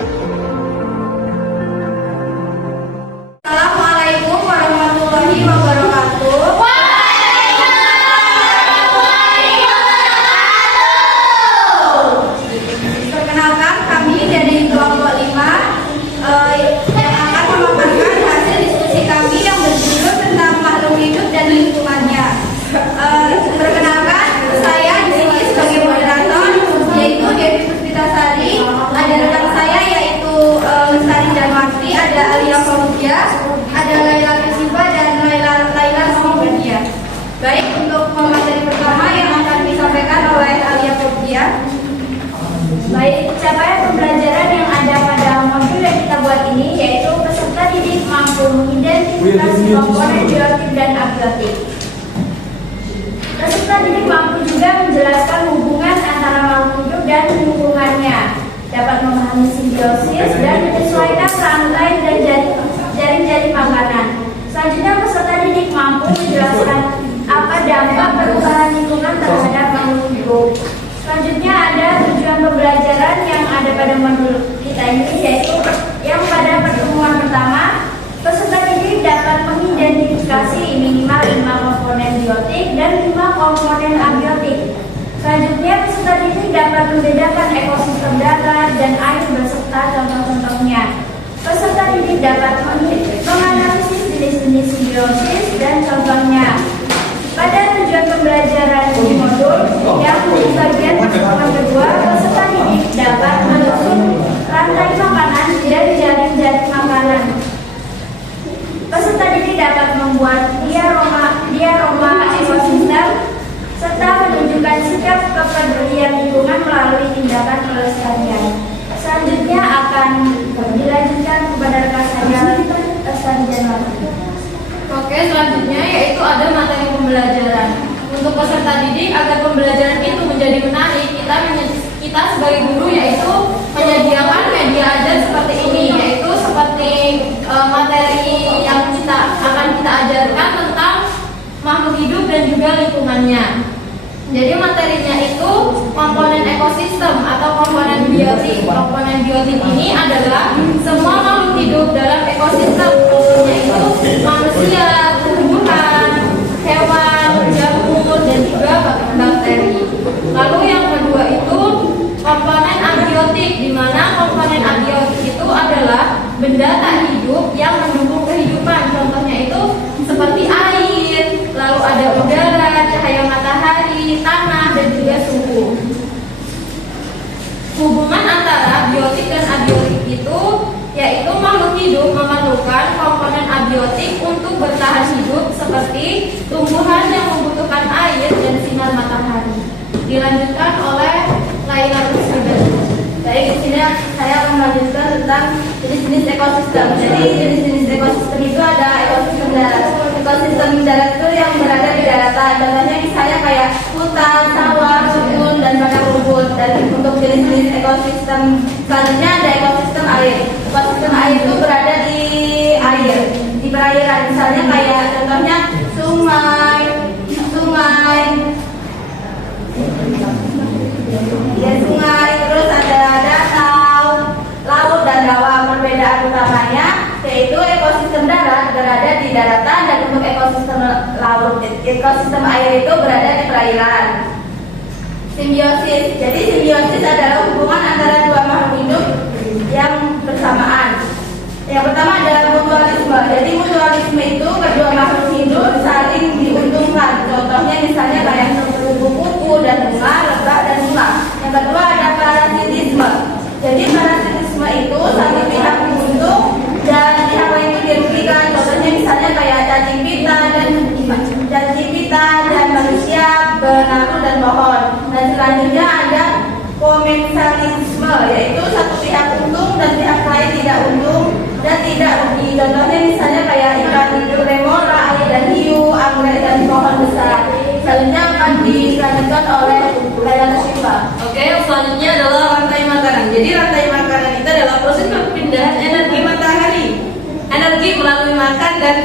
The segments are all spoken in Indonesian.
Assalamualaikum warahmatullahi wabarakatuh. Perkenalkan, kami dari kelompok 5 yang akan memaparkan hasil diskusi kami yang berjudul tentang makhluk hidup dan lingkungannya. Perkenalkan, saya di sini sebagai moderator, yaitu Devi Puspitasari. Ada rekan saya yaitu Lestari Darmawati, ada Alia Fauzia, ada Laila Kesiba, dan Laila Simibadia. Baik, untuk materi pertama yang akan disampaikan oleh Alia Fauzia. Baik, capaian pembelajaran yang ada pada modul yang kita buat ini yaitu peserta didik mampu mengidentifikasi komponen biotik dan abiotik. Peserta didik mampu juga menjelaskan hubungan antara makhluk hidup dan lingkungannya, dapat memahami simbiosis dan menyesuaikan rantai dan jaring-jaring makanan. Selanjutnya, peserta didik mampu menjelaskan apa dampak perubahan lingkungan terhadap makhluk hidup. Selanjutnya ada tujuan pembelajaran yang ada pada modul kita ini, yaitu yang pada pertemuan pertama, peserta didik dapat mengidentifikasi minimal 5 komponen biotik dan 5 komponen abiotik. Selanjutnya, peserta didik dapat membedakan ekosistem darat dan air beserta contoh-contohnya. Peserta didik dapat menganalisis jenis-jenis simbiosis dan contohnya. Pada tujuan pembelajaran di modul yang di bagian pertemuan kedua, peserta didik dapat menyusun rantai makanan dan jaring-jaring makanan. Peserta didik dapat membuat diorama ekosistem serta menunjukkan sikap kepedulian lingkungan melalui tindakan pelestarian. Selanjutnya akan dilanjutkan kepada rekan saya, Lestari Darmawati. Oke, selanjutnya yaitu ada materi pembelajaran. Untuk peserta didik agar pembelajaran itu menjadi menarik, kita sebagai guru yaitu menyediakan media ajar seperti ini, yaitu seperti materi yang akan kita ajarkan tentang makhluk hidup dan juga lingkungannya. Jadi materinya itu komponen ekosistem atau komponen biotik. Komponen biotik ini adalah semua makhluk hidup dalam ekosistem, yaitu manusia, tumbuhan, hewan, jamur, dan juga bakteri. Lalu yang kedua itu komponen abiotik, di mana komponen abiotik itu adalah benda tak hidup yang mendukung kehidupan. Contohnya itu seperti air, lalu ada udara, cahaya matahari, tanah, dan juga suhu. Hubungan antara biotik dan abiotik itu yaitu makhluk hidup memerlukan komponen abiotik untuk bertahan hidup, seperti tumbuhan yang membutuhkan air dan sinar matahari. Dilanjutkan oleh Laila Simibadia. Baik, di sini saya akan melanjutkan tentang jenis-jenis ekosistem. Jadi jenis-jenis ekosistem itu ada ekosistem darat. Ekosistem darat itu yang berada di daratan. Contohnya misalnya kayak hutan, sawah, kebun, dan padang rumput. Dan untuk jenis-jenis ekosistem selanjutnya ada ekosistem air. Ekosistem air itu berada di air, di perairan. Misalnya kayak contohnya sungai, terus ada danau, laut, dan rawa. Perbedaan utamanya yaitu ekosistem darat berada di daratan dan untuk ekosistem air itu berada di perairan. Simbiosis. Jadi simbiosis adalah hubungan antara dua makhluk hidup yang bersamaan. Yang pertama adalah mutualisme. Jadi mutualisme itu kedua makhluk hidup saling diuntungkan. Contohnya misalnya kayak kupu-kupu dan bunga, lebah dan bunga. Yang kedua ada parasitisme. Jadi parasitisme itu satu pihak diuntung dan pihak lain itu dirugikan. Contohnya misalnya kayak cacing pita dan manusia, benalu dan pohon. Dan selanjutnya ada komensalisme, yaitu satu pihak untung dan pihak lain tidak untung dan tidak rugi. Contohnya misalnya kayak ikan hiu remora, air dan hiu, anggrek dan pohon besar. Selanjutnya akan dilanjutkan oleh Laila Kesiba. Oke, selanjutnya adalah rantai makanan. Jadi rantai makanan itu adalah proses perpindahan energi matahari, energi melalui makan dan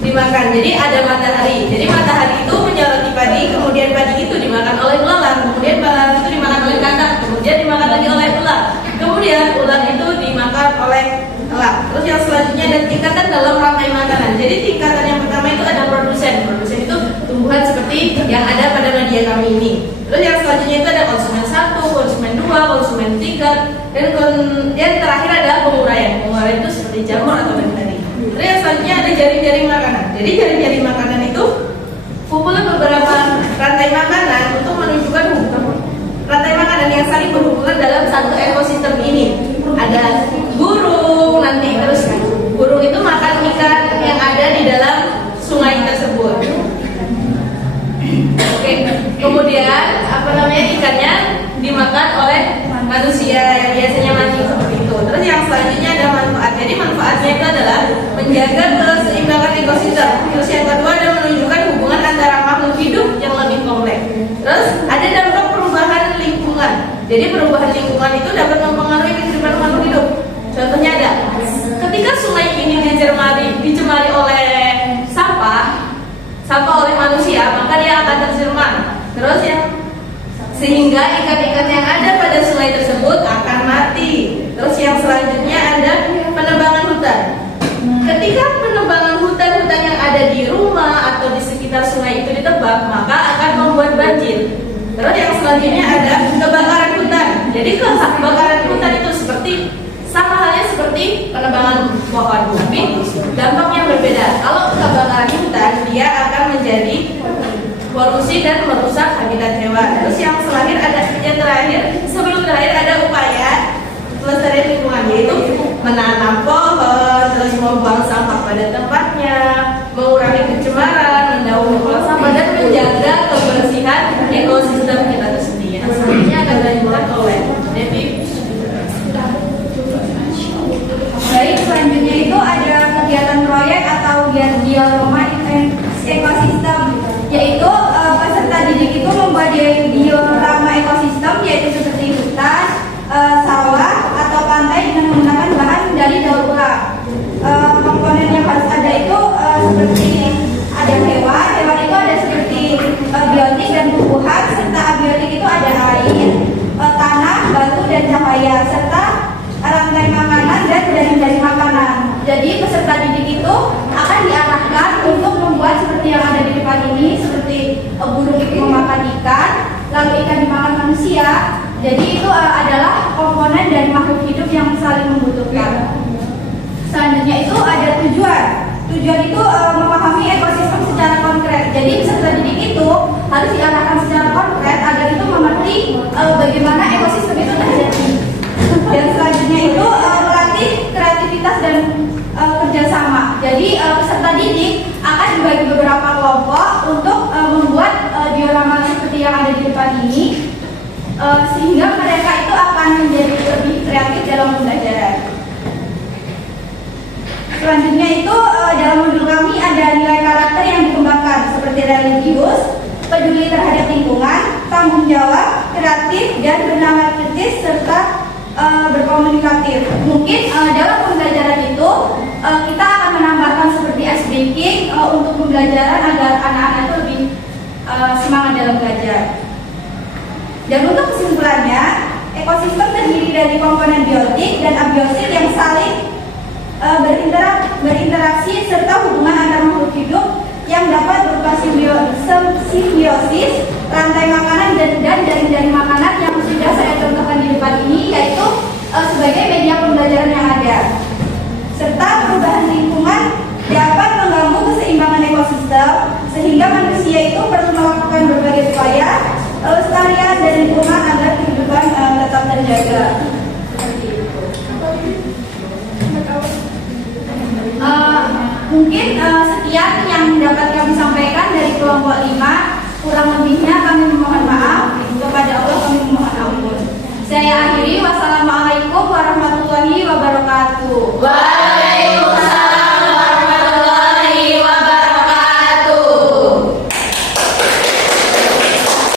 dimakan. Jadi ada matahari. Jadi matahari itu menyoroti padi, kemudian padi itu dimakan oleh belalang, kemudian belalang itu dimakan oleh katak, kemudian dimakan lagi oleh ular, kemudian ular itu dimakan dimakan oleh kelak. Terus yang selanjutnya ada tingkatan dalam rantai makanan. Jadi tingkatan yang pertama itu ada produsen. Produsen itu tumbuhan seperti yang ada pada media kami ini. Terus yang selanjutnya itu ada konsumen 1, konsumen 2, konsumen 3, dan yang terakhir adalah penguraian. Penguraian itu seperti jamur atau tadi. Terus yang selanjutnya ada jaring-jaring makanan. Jadi jaring-jaring makanan itu kumpulan beberapa rantai makanan untuk menunjukkan rantai makanan yang saling berhubungan dalam satu ekosistem ini. Ada burung nanti, terus burung itu makan ikan yang ada di dalam sungai tersebut. Oke, kemudian ikannya dimakan oleh manusia yang biasanya mancing seperti itu. Terus yang selanjutnya ada manfaat. Jadi manfaatnya itu adalah menjaga keseimbangan ekosistem. Terus yang kedua ada menunjukkan hubungan antara makhluk hidup yang lebih kompleks. Terus ada dampak perubahan lingkungan. Jadi perubahan lingkungan itu dapat mempengaruhi kehidupan makhluk hidup. Contohnya ada, ketika sungai ini dicemari oleh sampah oleh manusia, maka dia akan tercemar. Terus ya, sehingga ikan-ikan yang ada pada sungai tersebut akan mati. Terus yang selanjutnya ada penebangan hutan. Ketika penebangan hutan-hutan yang ada di rumah atau di sekitar sungai itu ditebang, maka akan membuat banjir. Terus yang selanjutnya ada kebakaran hutan. Jadi kebakaran hutan itu sama halnya seperti penebangan pohon, tapi dampaknya berbeda. Kalau kebakaran hutan, dia akan menjadi polusi dan merusak habitat hewan. Terus yang sebelum terakhir ada upaya pelestarian lingkungan, yaitu menanam pohon, terus membuang sampah pada tempatnya, mengurangi pencemaran, mendaur ulang sampah, dan menjaga kebersihan ekosistem kita tersendiri. Selanjutnya akan dilanjutkan oleh Devi. Baik, selanjutnya itu ada kegiatan proyek atau diorama ekosistem, yaitu peserta didik itu membuat diorama ekosistem, yaitu seperti hutan, sawah atau pantai dengan menggunakan bahan dari daur ulang. Komponen yang harus ada itu seperti ada hewan itu ada seperti biotik dan tumbuhan, serta abiotik itu ada air, tanah, batu dan cahaya, serta rantai makanan dan jaring-jaring makanan. Jadi peserta didik itu akan diarahkan untuk membuat seperti yang ada di depan ini, seperti burung itu memakan ikan, lalu ikan dimakan manusia. Jadi itu adalah komponen dari makhluk hidup yang saling membutuhkan. Selanjutnya itu ada tujuan. Tujuan itu memahami ekosistem secara konkret. Jadi peserta didik itu harus diarahkan secara konkret agar itu mengerti bagaimana ekosistem itu terjadi. Dan selanjutnya itu melatih kreativitas dan kerjasama. Jadi peserta didik akan dibagi beberapa kelompok untuk membuat diorama seperti yang ada di depan ini, sehingga mereka itu akan menjadi lebih kreatif dalam pembelajaran. Selanjutnya itu dalam modul kami ada nilai karakter yang dikembangkan seperti religius, peduli terhadap lingkungan, tanggung jawab, kreatif, dan bernalar kritis, serta berkomunikatif. Mungkin dalam pembelajaran itu kita akan menambahkan seperti ice breaking untuk pembelajaran agar anak-anak itu lebih semangat dalam belajar. Dan untuk kesimpulannya, ekosistem terdiri dari komponen biotik dan abiotik yang saling berinteraksi serta hubungan antar makhluk hidup yang dapat berupa simbiosis, rantai makanan dan jaring-jaring makanan yang sudah saya contohkan di depan ini, yaitu sebagai media pembelajaran yang ada. Serta perubahan lingkungan dapat mengganggu keseimbangan ekosistem, sehingga manusia itu perlu melakukan berbagai upaya pelestarian dan lingkungan agar kehidupan tetap terjaga. Mungkin sekian yang dapat kami sampaikan dari kelompok 5. Kurang lebihnya kami memohon maaf. Kepada Allah kami memohon ampun. Saya akhiri. Wassalamualaikum warahmatullahi wabarakatuh.